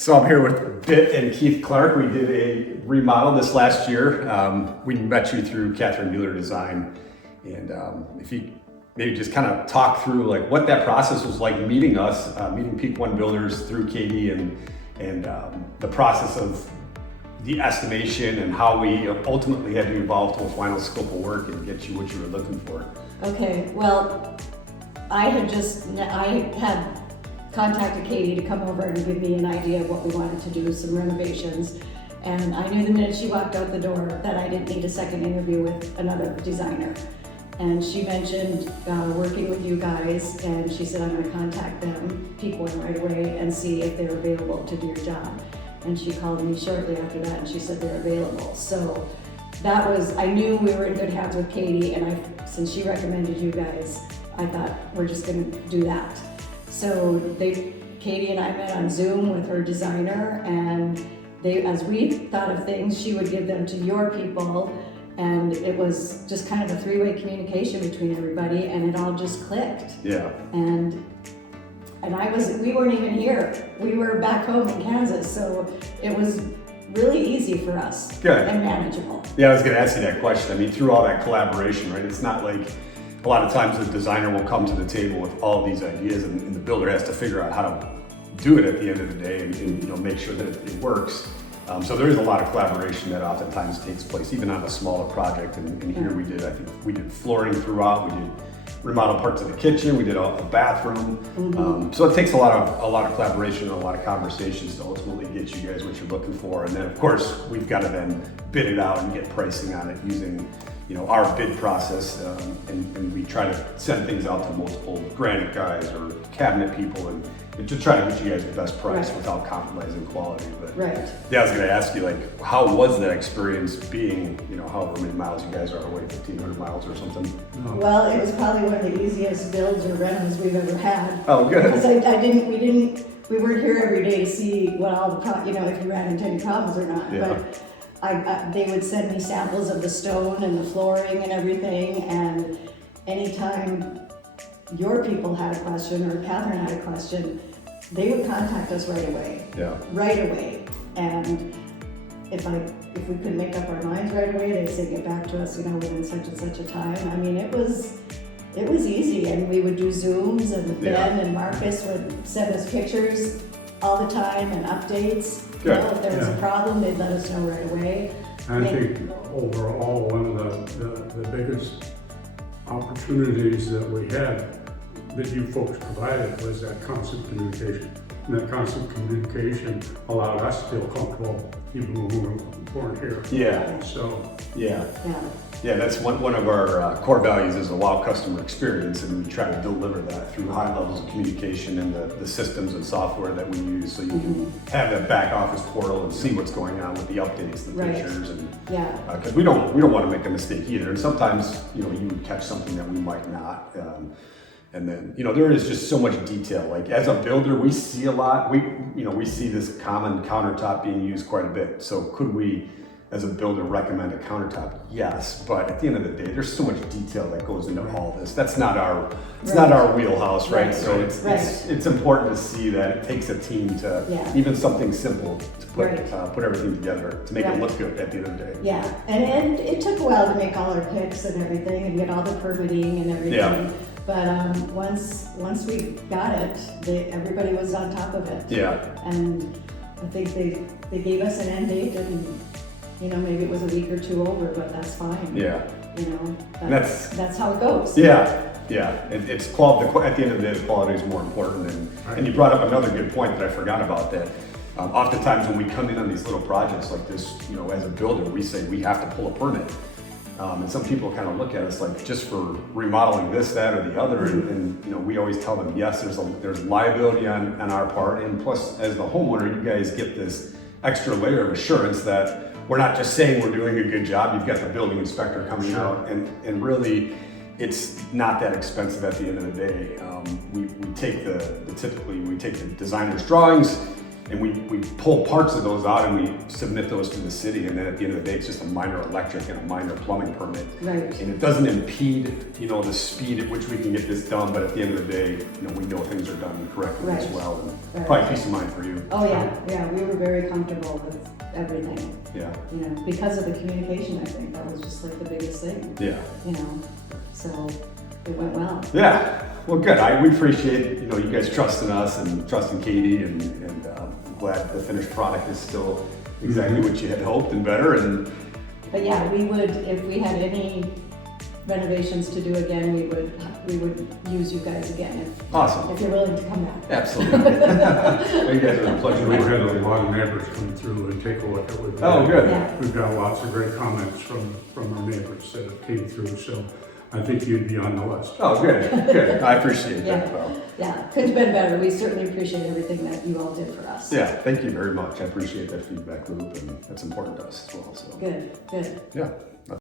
So I'm here with Bit and Keith Clark. We did a remodel this last year. We met you through Katherine Mueller Design. And if you maybe just kind of talk through like what that process was like meeting us, meeting Peak One Builders through Katie and the process of the estimation and how we ultimately had to evolve to a final scope of work and get you what you were looking for. Okay, well, I had contacted Katie to come over and give me an idea of what we wanted to do, some renovations. And I knew the minute she walked out the door that I didn't need a second interview with another designer. And she mentioned working with you guys, and she said, I'm gonna contact them, Peak One right away, and see if they're available to do your job. And she called me shortly after that and she said they're available. So that was, I knew we were in good hands with Katie, and since she recommended you guys, I thought we're just gonna do that. So Katie and I met on Zoom with her designer, and as we thought of things, she would give them to your people, and it was just kind of a three-way communication between everybody, and it all just clicked. Yeah. And we weren't even here. We were back home in Kansas, so it was really easy for us. Good. And manageable. Yeah, I was gonna ask you that question. I mean, through all that collaboration, right? It's not like a lot of times the designer will come to the table with all these ideas and the builder has to figure out how to do it at the end of the day and make sure that it works. So there is a lot of collaboration that oftentimes takes place, even on a smaller project. And here I think we did flooring throughout, we did remodel parts of the kitchen, we did a bathroom. Mm-hmm. So it takes a lot of collaboration and a lot of conversations to ultimately get you guys what you're looking for. And then of course, we've got to then bid it out and get pricing on it using our bid process, and we try to send things out to multiple granite guys or cabinet people and to try to get you guys the best price without compromising quality. But yeah, I was going to ask you, like, how was that experience being, however many miles you guys are away, 1,500 miles or something? Well, it was probably one of the easiest builds or renos we've ever had. Oh, good. Because we weren't here every day to see what all the, if you ran into any problems or not. Yeah. But they would send me samples of the stone and the flooring and everything, and anytime your people had a question or Katherine had a question, they would contact us right away. Yeah. Right away. And if we could make up our minds right away, they'd say get back to us, within such and such a time. I mean, it was easy, and we would do Zooms, and Ben and Marcus would send us pictures all the time and updates. Good. If there was a problem, they'd let us know right away. I think overall, one of the biggest opportunities that we had that you folks provided was that constant communication. And that constant communication allowed us to feel comfortable even when we weren't here. Yeah. So. Yeah. That's one of our core values is a wow customer experience, and we try to deliver that through high levels of communication and the systems and software that we use, so you can have that back office portal and see what's going on with the updates, the pictures, and because we don't want to make a mistake either. And sometimes you would catch something that we might not. And then, there is just so much detail. Like as a builder, we see a lot. We see this common countertop being used quite a bit. So could we, as a builder, recommend a countertop? Yes, but at the end of the day, there's so much detail that goes into all this. That's not our, not our wheelhouse, right? So it's important to see that it takes a team to, even something simple, to put everything together to make it look good at the end of the day. Yeah, and it took a while to make all our picks and everything and get all the permitting and everything. Yeah. But once we got it, everybody was on top of it. Yeah. And I think they gave us an end date, and maybe it was a week or two over, but that's fine. Yeah. That's how it goes. Yeah. It's quality. At the end of the day, the quality is more important. And you brought up another good point that I forgot about. That oftentimes when we come in on these little projects like this, as a builder, we say we have to pull a permit. And some people kind of look at us like just for remodeling this, that, or the other, and we always tell them yes, there's liability on our part, and plus as the homeowner, you guys get this extra layer of assurance that we're not just saying we're doing a good job. You've got the building inspector coming out, and really, it's not that expensive at the end of the day. We take the designer's drawings. And we pull parts of those out and we submit those to the city, and then at the end of the day, it's just a minor electric and a minor plumbing permit. Right. And it doesn't impede, you know, the speed at which we can get this done, but at the end of the day, you know, we know things are done correctly as Right. well. And Right. probably peace of mind for you. Oh, yeah, we were very comfortable with everything, Yeah, you know, because of the communication, I think, that was just like the biggest thing, yeah. you know, so it went well. Yeah, well, good. We appreciate, you know, you guys trusting us and trusting Katie, and I'm glad the finished product is still exactly what you had hoped and better. And But yeah, we would, if we had any renovations to do again, we would use you guys again if, awesome. if you're willing to come back. Absolutely. You guys are a pleasure. We've had a lot of neighbors come through and take a look at what we've Oh, done. good. Yeah. We've got lots of great comments from our neighbors that have came through, so I think you'd be on the list. Oh, good, good. I appreciate that. Yeah. Well, Yeah, couldn't have been better. We certainly appreciate everything that you all did for us. yeah, thank you very much. I appreciate that feedback loop, and that's important to us as well. So, Good, good. yeah.